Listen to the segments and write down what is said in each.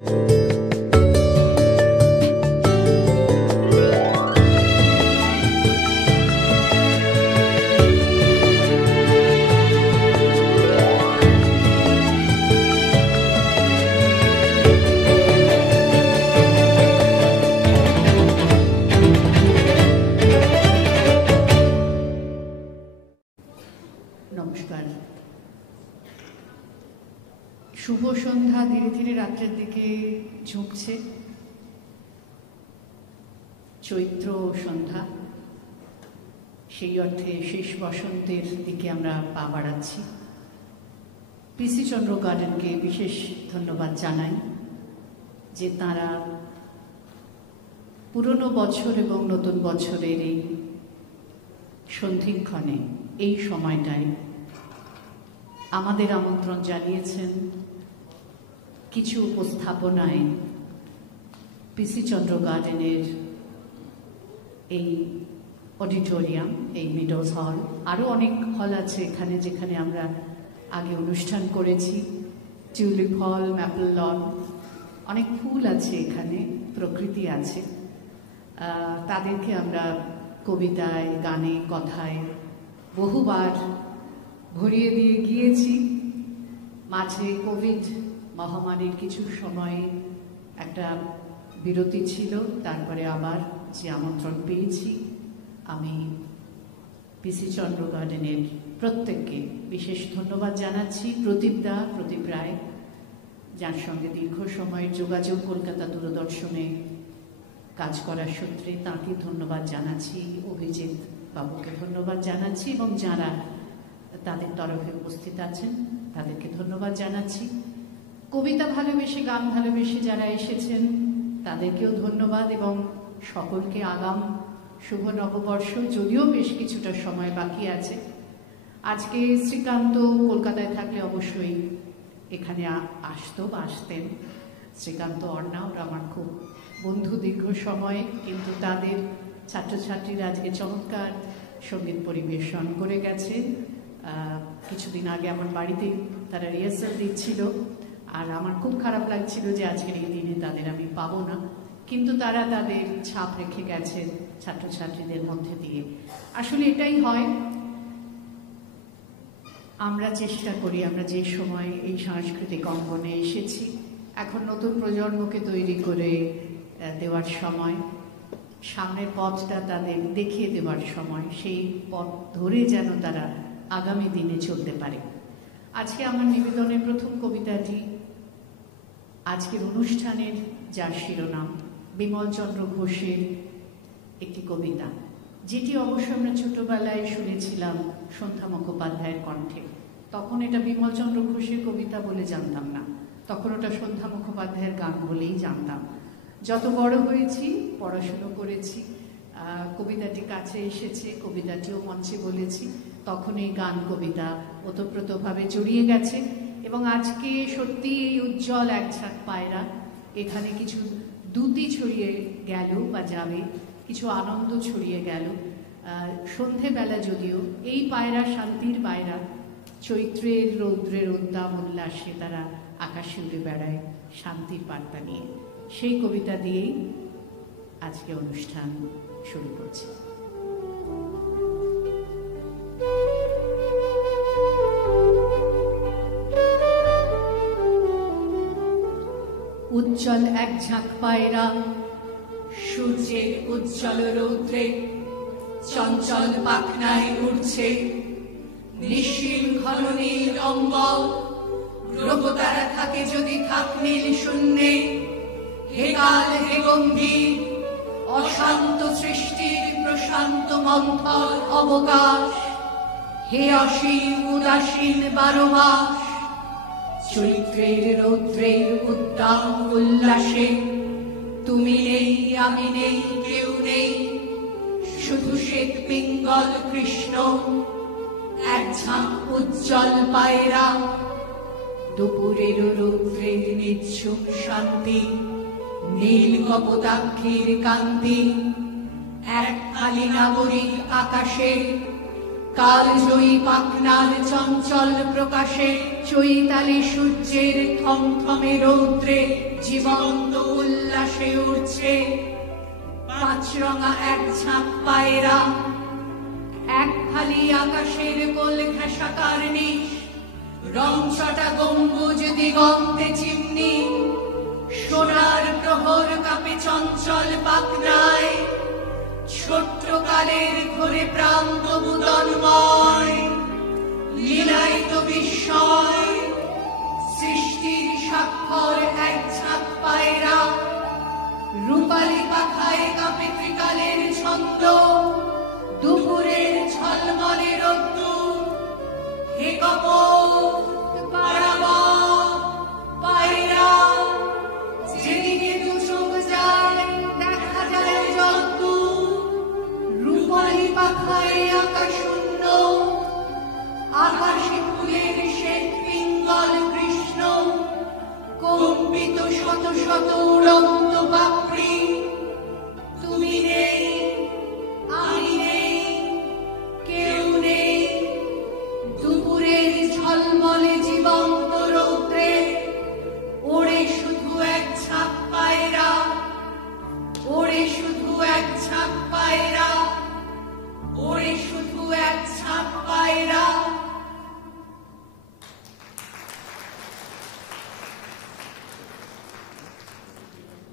নমস্কার। শুভ সন্ধ্যা ধীরে ধীরে রাত্রের দিকে ঝুঁকছে। চৈত্র সন্ধ্যা, সেই অর্থে শেষ বসন্তের দিকে আমরা পা বাড়াচ্ছি। পিসি চন্দ্র গার্ডেনকে বিশেষ ধন্যবাদ জানাই যে তারা পুরনো বছর এবং নতুন বছরের এই সন্ধিক্ষণে, এই সময়টায় আমাদের আমন্ত্রণ জানিয়েছেন কিছু উপস্থাপনায় পিসি চন্দ্র গার্ডেনের এই অডিটোরিয়াম, এই মিডোজ হল, আরও অনেক হল আছে এখানে যেখানে আমরা আগে অনুষ্ঠান করেছি। টিউলিপ হল, ম্যাপল লন, অনেক ফুল আছে এখানে, প্রকৃতি আছে। তাদেরকে আমরা কবিতায়, গানে, কথায় বহুবার ভরিয়ে দিয়ে গিয়েছি। মাঝে কোভিড মহামারীর কিছু সময়ে একটা বিরতি ছিল, তারপরে আবার যে আমন্ত্রণ পেয়েছি, আমি পিসি চন্দ্র গার্ডেনের প্রত্যেককে বিশেষ ধন্যবাদ জানাচ্ছি। প্রদীপ রায়, যার সঙ্গে দীর্ঘ সময়ের যোগাযোগ, কলকাতা দূরদর্শনে কাজ করার সূত্রে তাঁকে ধন্যবাদ জানাচ্ছি। অভিজিৎ বাবুকে ধন্যবাদ জানাচ্ছি এবং যারা তাদের তরফে উপস্থিত আছেন তাদেরকে ধন্যবাদ জানাচ্ছি। কবিতা ভালোবেসে, গান ভালোবেসে যারা এসেছেন তাদেরকেও ধন্যবাদ এবং সকলকে আগাম শুভ নববর্ষ। যদিও বেশ কিছুটা সময় বাকি আছে। আজকে শ্রীকান্ত কলকাতায় থাকলে অবশ্যই এখানে আসতেন। শ্রীকান্ত, অর্ণা, ওরা আমার খুব বন্ধু দীর্ঘ সময়, কিন্তু তাদের ছাত্রছাত্রীরা আজকে চমৎকার সঙ্গীত পরিবেশন করে গেছে। কিছুদিন আগে আমার বাড়িতে তারা রিহার্সাল দিচ্ছিল, আর আমার খুব খারাপ লাগছিল যে আজকের এই দিনে তাদের আমি পাবো না, কিন্তু তারা তাদের ছাপ রেখে গেছে ছাত্রছাত্রীদের মধ্যে দিয়ে। আসলে এটাই হয়, আমরা চেষ্টা করি, আমরা যে সময় এই সাংস্কৃতিক অঙ্গনে এসেছি, এখন নতুন প্রজন্মকে তৈরি করে দেওয়ার সময়, সামনের পথটা তাদের দেখিয়ে দেওয়ার সময়, সেই পথ ধরে যেন তারা আগামী দিনে চলতে পারে। আজকে আমার নিবেদনের প্রথম কবিতাটি আজকের অনুষ্ঠানের যার শিরোনাম, বিমল চন্দ্র ঘোষের একটি কবিতা, যেটি অবশ্য আমরা ছোটবেলায় শুনেছিলাম সন্ধ্যা মুখোপাধ্যায়ের কণ্ঠে। তখন এটা বিমল চন্দ্র ঘোষের কবিতা বলে জানতাম না, তখন ওটা সন্ধ্যা মুখোপাধ্যায়ের গান বলেই জানতাম। যত বড় হয়েছি, পড়াশুনো করেছি, কবিতাটি কাছে এসেছে, কবিতাটিও মঞ্চে বলেছি, তখন এই গান কবিতা ওতপ্রোতভাবে জড়িয়ে গেছে। এবং আজকে সত্যি এই উজ্জ্বল এক ঝাঁক পায়রা এখানে কিছু দ্যুতি ছড়িয়ে গেল বা যাবে, কিছু আনন্দ ছড়িয়ে গেল সন্ধেবেলা। যদিও এই পায়রা শান্তির পায়রা, চৈত্রের রৌদ্রের উদ্দাম উল্লাসে তারা আকাশে উড়ে বেড়ায় শান্তির বার্তা নিয়ে। সেই কবিতা দিয়েই আজকে অনুষ্ঠান শুরু করছি। উজ্জ্বল এক ঝাঁক পায়রা সূর্যের উজ্জ্বল রৌদ্রে চঞ্চল পাখনায় উড়ছে, নিশৃঙ্খল নীল অম্বর গ্রহতারা থাকে যদি থাক নীল শূন্যে। হে কাল, হে গম্ভীর অশান্ত সৃষ্টির প্রশান্ত মন্থর অবকাশ, হে অসীম উদাসীন 12 মাস, চৈত্রের রৌদ্রের উদ্দাম উল্লাসে তুমি নেই, আমি নেই, কেউ নেই, শুধু শ্বেত পিঙ্গল কৃষ্ণ এক ঝাঁক উজ্জ্বল পায়রা। দুপুরের রৌদ্রের নিঝুম শান্তি, নীল কপোতাক্ষীর কান্তি, এক খালি নাগরিক আকাশে কালজয়ী পাখনার চঞ্চল প্রকাশে চৈতালি সূর্যের থমথমে রৌদ্রে জীবন্ত উল্লাসে উঠছে পাঁচরঙা এক ঝাঁক পায়রা, এক ফালি আকাশের কোল ঘেঁষাকার নিশ, রংচটা গম্বুজ দিগন্তে চিমনি, সোনার প্রহর কাপে চঞ্চল পাখনায়, ছোট্ট কালের ঘোরে প্রান্ত মুদনময়, লীলায়িত বিস্ময়, সৃষ্টির স্বাক্ষর এক ঝাঁক পায়রা, রূপালী পাখায় কাপে ত্রিকালের ছন্দ, দুপুরের ঝলমলে রোদ্দুর, হে কপোত পাড়াবা পায়রা, যেদিকে দু চোখ যায় দেখা যায় যদ্দূর, রূপালী পাখায় আকাশ শূন্য, আকাশে ফুলের শ্বেত পিঙ্গল কৃষ্ণ, কম্পিত শত শত উড়ন্ত পাপড়ি, তুমি নেই আমি নেই কেউ নেই, দুপুরের ঝলমলে জীবন্ত রৌদ্রে ওড়ে শুধু এক ঝাঁক পায়রা, ওড়ে শুধু এক ঝাঁক পায়রা, ওড়ে শুধু এক ঝাঁক পায়রা।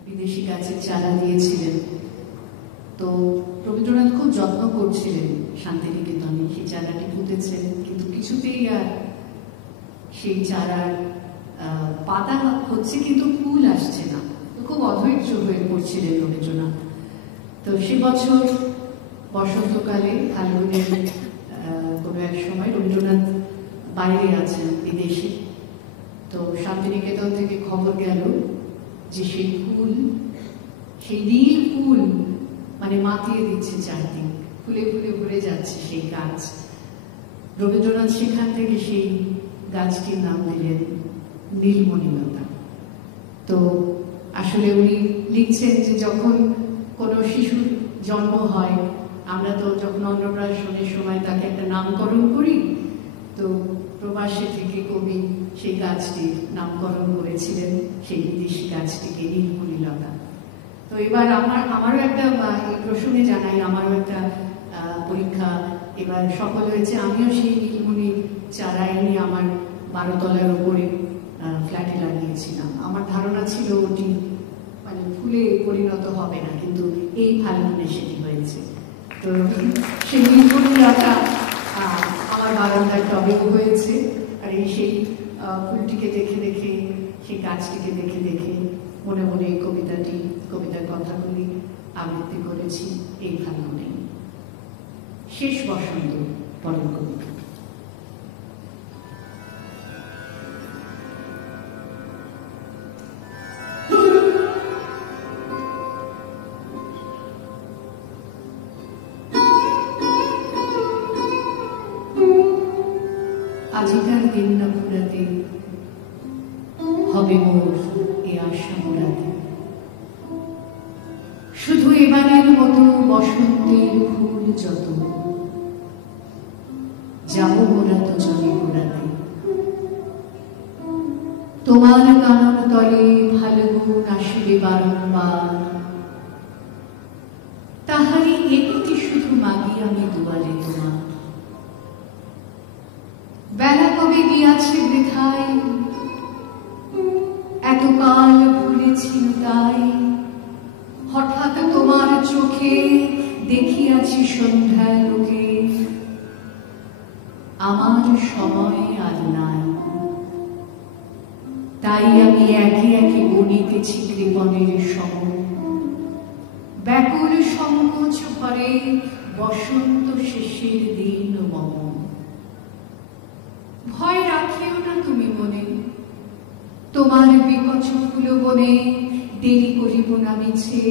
বিদেশি গাছের চারা দিয়েছিলেন, তো রবীন্দ্রনাথ খুব যত্ন করছিলেন শান্তিনিকেতনে, সেই চারাটি ফুটেছে, কিন্তু কিছুতেই আর সেই চারার পাতা হচ্ছে কিন্তু ফুল আসছে না, তো খুব অধৈর্য হয়ে পড়ছিলেন রবীন্দ্রনাথ। তো সে বছর বসন্তকালে ফাল্গুনের কোনো এক সময় রবীন্দ্রনাথ বাইরে আছেন বিদেশে, তো শান্তিনিকেতন থেকে খবর গেল যে সেই ফুল, সেই নীল ফুল মানে মাতিয়ে দিচ্ছে চারদিক, ফুলে ফুলে ভরে যাচ্ছে সেই গাছ। রবীন্দ্রনাথ সেখান থেকে সেই গাছটির নাম দিলেন নীলমণিলতা। তো আসলে উনি লিখছেন যে যখন কোনো শিশুর জন্ম হয়, আমরা তো যখন অন্নপ্রাশনের সময় তাকে একটা নামকরণ করি, তো প্রবাসে থেকে কবি সেই গাছটির নামকরণ করেছিলেন, সেই বিদেশি গাছটিকে নীলমণিলতা। তো এবার আমারও একটা এই প্রসঙ্গে জানাই, আমারও একটা পরীক্ষা এবার সফল হয়েছে। আমিও সেই নীলমণির চারা এনে আমার 12 তলার উপরে ফ্ল্যাটে লাগিয়েছিলাম। আমার ধারণা ছিল ওটি মানে ফুলে পরিণত হবে না, কিন্তু এই ফাল্গুনে সেটি হয়েছে। তো সেই নীলমণিলতা আমার বারান্দার টবেও হয়েছে, আর এই সেই ফুলটিকে দেখে দেখে, সেই গাছটিকে দেখে দেখে মনে মনে এই কবিতার কথাগুলি আবৃত্তি করেছি এই ফাল্গুনে। শেষ বসন্ত পরের কবিতা। আজিকার দিন না ফুরাতে হবে মোর এ আশা মোরাতে, শুধু এবারের মতো বসন্তের ফুল যত, যাব মোরা তো জলে ঘোরাতে, তোমার কানন তলে ফাল্গুন আসিবে বারংবার, তাহারই একটি শুধু মাগি আমি দুয়ারে তোমার। বেলা কবে গিয়াছে বৃথায়, এতকাল ভুলেছিল তাই, হঠাৎ তোমার চোখে দেখিয়াছি সন্ধ্যালোকে, আমার সময় আর নাই, তাই আমি একে একে গণিতেছি কৃপণের সম, ব্যাকুল সংকোচ ভরে বসন্ত শেষের দিন মম। ভয় রাখিও না তুমি মনে, তোমার বিকচ ফুল বনে দেরি করিব না মিছে,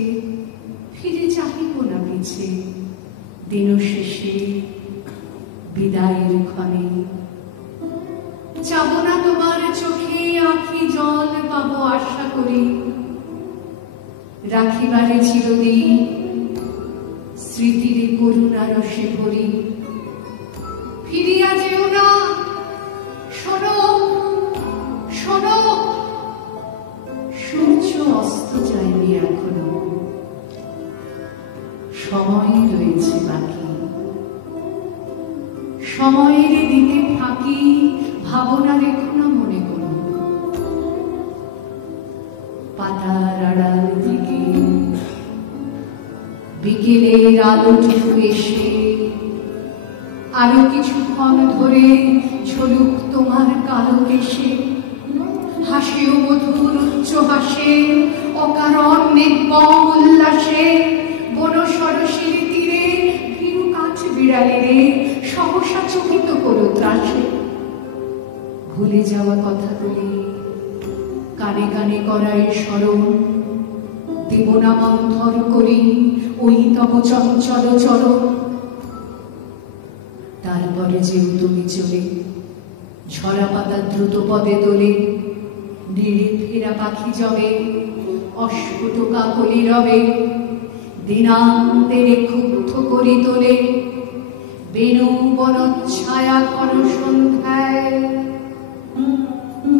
ফিরে চাহিব না পিছে, দিন শেষে বিদায়ের ক্ষণে। যাব না তোমার চোখে আঁখি জল পাবো আশা করি, রাখিবারে চিরদিন স্মৃতির করুণা রসে ভরি, ফিরিয়া যেও না, শোনো শোনো, সূর্য অস্ত যায়নি এখনো, সময় রয়েছে বাকি, সময়ের দিতে ফাঁকি, ভাবনা রেখো না মনে করো। পাতার আড়াল থেকে বিকেলের আলোটুকু এসে আরো কিছুক্ষণ ধরে ঝলুক তোমার কালো কেশে, হাসিও মধুর উচ্চ হাসে, অকারণ নির্মম উল্লাসে, বন সরসের তীরে ভীরু কাঠ বিড়ালেরে সহসা চকিত করো ত্রাসে। ভুলে যাওয়া কথাগুলি কানে কানে করায় স্মরণ, দেব না মন্থর করি ওই তব চঞ্চল চরণ। তারপরে যেও তুমি চলে, ঝরা পাতা দ্রুত পদে দোলে, নীড়ে ফেরা পাখি জবে, অস্ফুট কাকলি রবে, দিনান্তেরে ক্ষুব্ধ করি তোলে, বেণু বনচ্ছায়া ঘন সন্ধ্যায়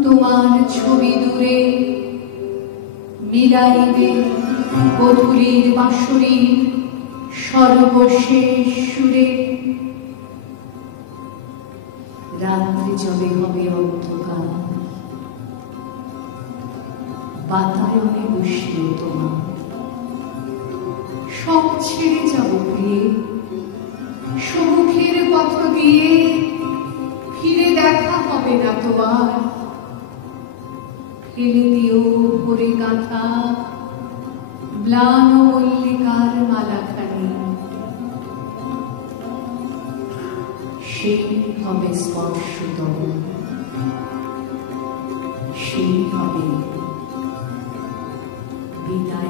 তোমার ছবি দূরে মিলাইবে বধূরীর বাঁশরীর সর্বশেষ সুরে। রাত্রি যবে হবে অন্ধকার, বাতায়নে বসিয়ে তোমার সব ছেড়ে যাব প্রিয়ে, সম্মুখের পথ দিয়ে ফিরে দেখা হবে না তোমার। ফেলে দিও ভরে গাঁথা ম্লান মল্লিকার মালাখানি, সেই হবে স্পর্শতম, সেই হবে বিদায়।